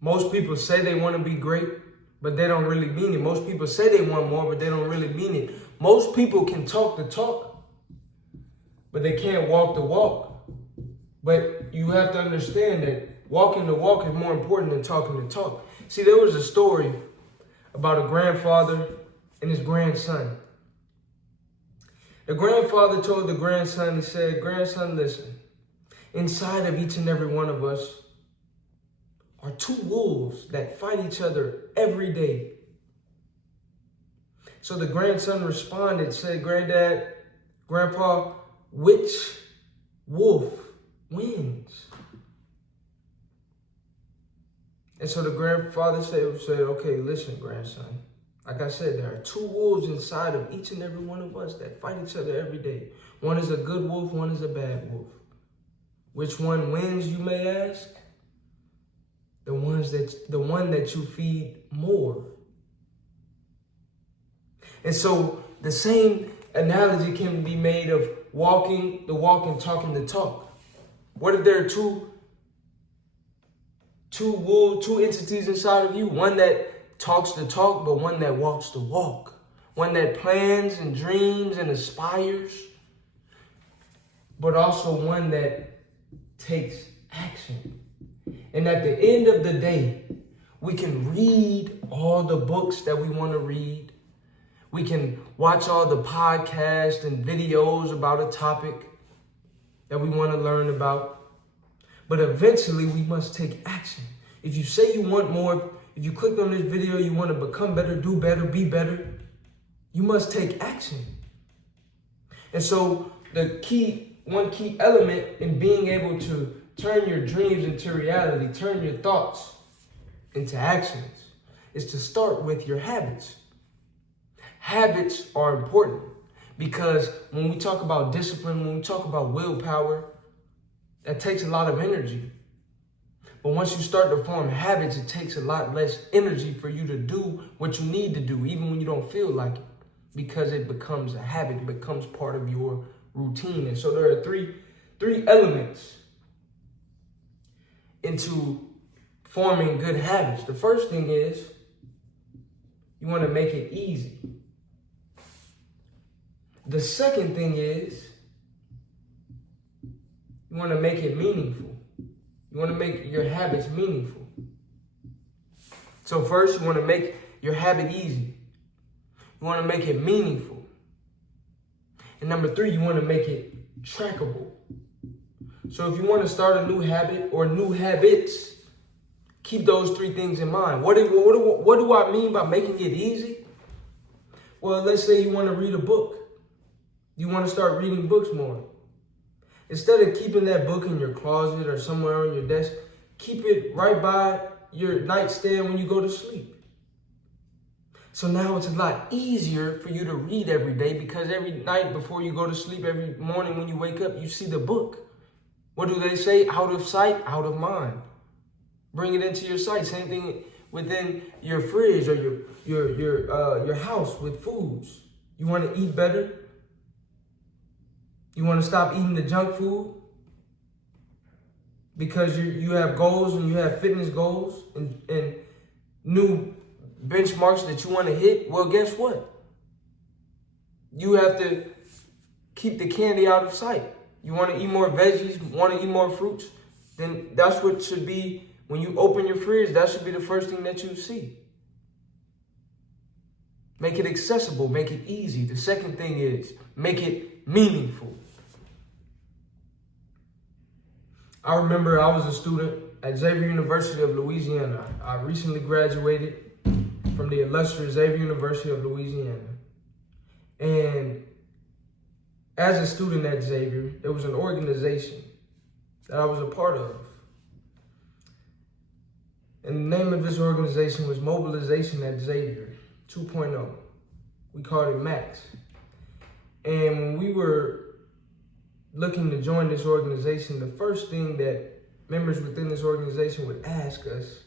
Most people say they want to be great, but they don't really mean it. Most people say they want more, but they don't really mean it. Most people can talk the talk, but they can't walk the walk. But you have to understand that walking the walk is more important than talking the talk. See, there was a story about a grandfather and his grandson. The grandfather told the grandson, he said, "Grandson, listen, inside of each and every one of us are two wolves that fight each other every day." So the grandson responded, said, "Granddad, Grandpa, which wolf wins?" And so the grandfather said, "Okay, listen, grandson. Like I said, there are two wolves inside of each and every one of us that fight each other every day. One is a good wolf, one is a bad wolf. Which one wins, you may ask? The one that you feed more." And so the same analogy can be made of walking the walk and talking the talk. What if there are two entities inside of you? One that talks the talk, but one that walks the walk. One that plans and dreams and aspires, but also one that takes action. And at the end of the day, we can read all the books that we want to read. We can watch all the podcasts and videos about a topic that we want to learn about. But eventually we must take action. If you say you want more, if you click on this video, you want to become better, do better, be better, you must take action. And so one key element in being able to turn your dreams into reality, turn your thoughts into actions, is to start with your habits. Habits are important because when we talk about discipline, when we talk about willpower, that takes a lot of energy. But once you start to form habits, it takes a lot less energy for you to do what you need to do, even when you don't feel like it, because it becomes a habit, it becomes part of your routine. And so there are three elements into forming good habits. The first thing is you want to make it easy. The second thing is you want to make it meaningful. You want to make your habits meaningful. So first, you want to make your habit easy. You want to make it meaningful. And number three, you want to make it trackable. So if you want to start a new habit or new habits, keep those three things in mind. What do I mean by making it easy? Well, let's say you want to read a book. You want to start reading books more. Instead of keeping that book in your closet or somewhere on your desk, keep it right by your nightstand when you go to sleep. So now it's a lot easier for you to read every day because every night before you go to sleep, every morning when you wake up, you see the book. What do they say? Out of sight, out of mind. Bring it into your sight. Same thing within your fridge or your house with foods. You want to eat better? You want to stop eating the junk food because you have goals and you have fitness goals and new benchmarks that you want to hit? Well, guess what? You have to keep the candy out of sight. You want to eat more veggies, want to eat more fruits, then that's what should be, when you open your fridge, that should be the first thing that you see. Make it accessible, make it easy. The second thing is make it meaningful. I remember I was a student at Xavier University of Louisiana. I recently graduated from the illustrious Xavier University of Louisiana. And as a student at Xavier, there was an organization that I was a part of. And the name of this organization was Mobilization at Xavier 2.0. We called it MAX. And when we were looking to join this organization, the first thing that members within this organization would ask us,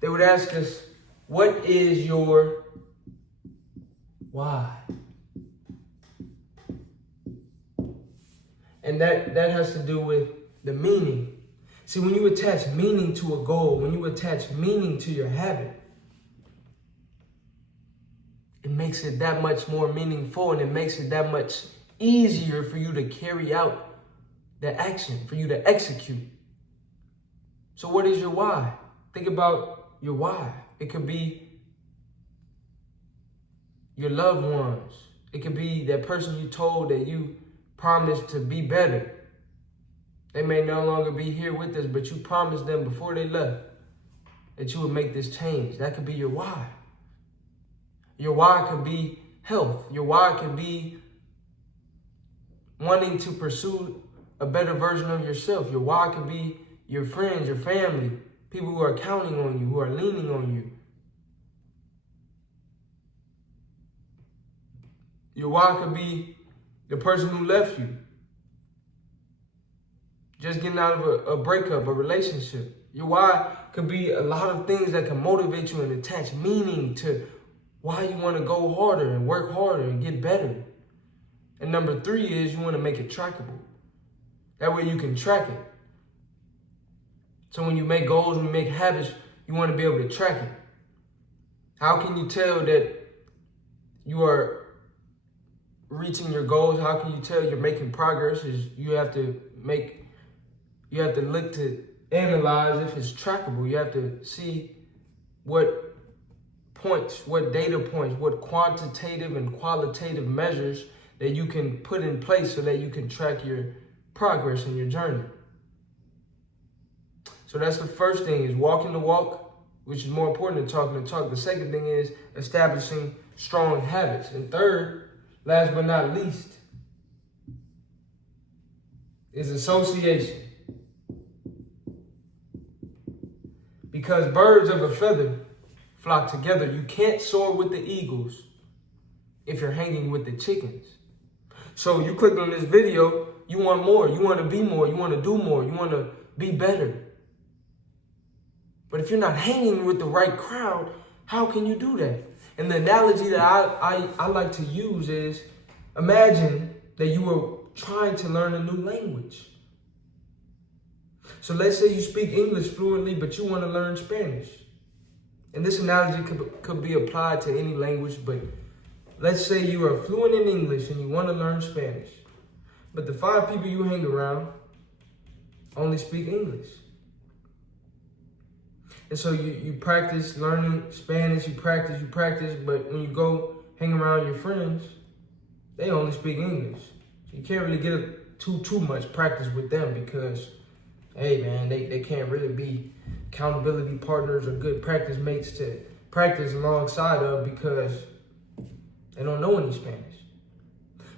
they would ask us, what is your why? And that has to do with the meaning. See, when you attach meaning to a goal, when you attach meaning to your habit, it makes it that much more meaningful, and it makes it that much easier for you to carry out the action, for you to execute. So what is your why? Think about your why. It could be your loved ones. It could be that person you told that you promised to be better. They may no longer be here with us, but you promised them before they left that you would make this change. That could be your why. Your why could be health. Your why could be wanting to pursue a better version of yourself. Your why could be your friends, your family, people who are counting on you, who are leaning on you. Your why could be the person who left you. Just getting out of a breakup, a relationship. Your why could be a lot of things that can motivate you and attach meaning to why you want to go harder and work harder and get better. And number 3 is you want to make it trackable. That way you can track it. So when you make goals, when you make habits, you want to be able to track it. How can you tell that you are reaching your goals? How can you tell you're making progress? Is you have to look to analyze if it's trackable. You have to see what points, what data points, what quantitative and qualitative measures that you can put in place so that you can track your progress in your journey. So that's the first thing, is walking the walk, which is more important than talking the talk. The second thing is establishing strong habits. And third, last but not least, is association. Because birds of a feather flock together. You can't soar with the eagles if you're hanging with the chickens. So you clicked on this video, you want more, you want to be more, you want to do more, you want to be better. But if you're not hanging with the right crowd, how can you do that? And the analogy that I like to use is, imagine that you were trying to learn a new language. So let's say you speak English fluently, but you want to learn Spanish. And this analogy could be applied to any language, but let's say you are fluent in English and you want to learn Spanish. But the 5 people you hang around only speak English. And so you practice learning Spanish, you practice, but when you go hang around your friends, they only speak English. So you can't really get too much practice with them because, hey man, they can't really be accountability partners or good practice mates to practice alongside of because they don't know any Spanish.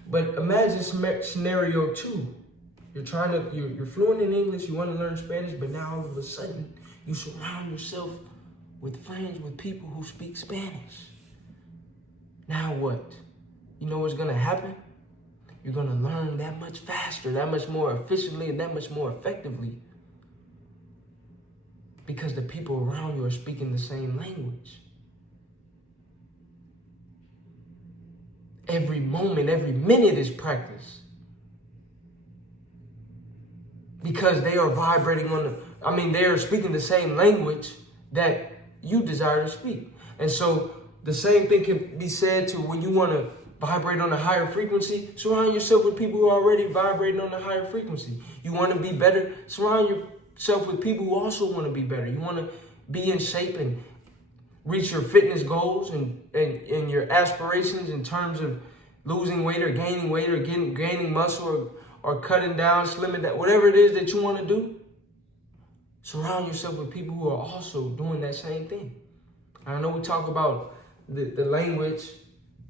But imagine scenario 2. You're fluent in English, you want to learn Spanish, but now all of a sudden you surround yourself with friends, with people who speak Spanish. Now what? You know what's going to happen? You're going to learn that much faster, that much more efficiently, and that much more effectively. Because the people around you are speaking the same language. Every moment, every minute is practice. Because they are vibrating they are speaking the same language that you desire to speak. And so the same thing can be said to when you want to vibrate on a higher frequency. Surround yourself with people who are already vibrating on a higher frequency. You want to be better? Surround yourself with people who also want to be better. You want to be in shape and reach your fitness goals and your aspirations in terms of losing weight or gaining muscle or cutting down, slimming down, whatever it is that you want to do. Surround yourself with people who are also doing that same thing. I know we talk about the language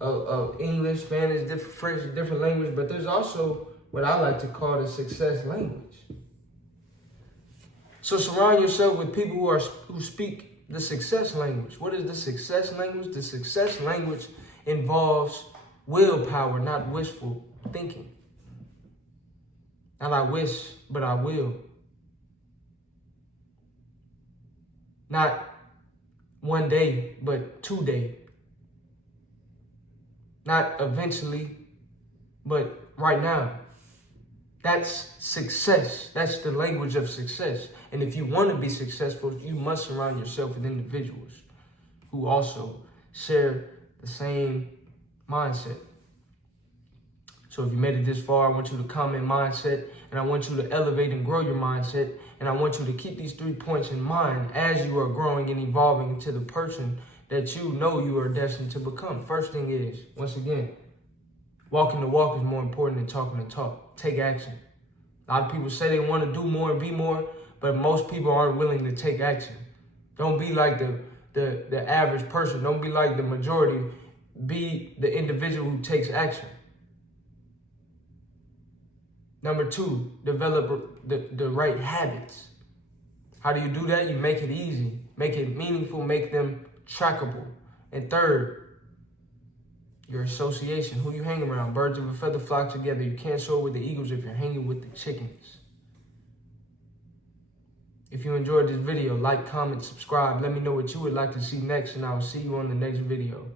of English, Spanish, French, different language, but there's also what I like to call the success language. So surround yourself with people who speak the success language. What is the success language? The success language involves willpower, not wishful thinking. Not I wish, but I will. Not one day, but 2 days. Not eventually, but right now. That's success. That's the language of success. And if you want to be successful, you must surround yourself with individuals who also share the same mindset. So if you made it this far, I want you to comment mindset, and I want you to elevate and grow your mindset. And I want you to keep these 3 points in mind as you are growing and evolving into the person that you know you are destined to become. First thing is, once again, walking the walk is more important than talking the talk. Take action. A lot of people say they want to do more and be more, but most people aren't willing to take action. Don't be like the average person. Don't be like the majority. Be the individual who takes action. Number 2, develop the right habits. How do you do that? You make it easy, make it meaningful, make them trackable. And third, your association, who you hang around. Birds of a feather flock together. You can't soar with the eagles if you're hanging with the chickens. If you enjoyed this video, like, comment, subscribe. Let me know what you would like to see next, and I will see you on the next video.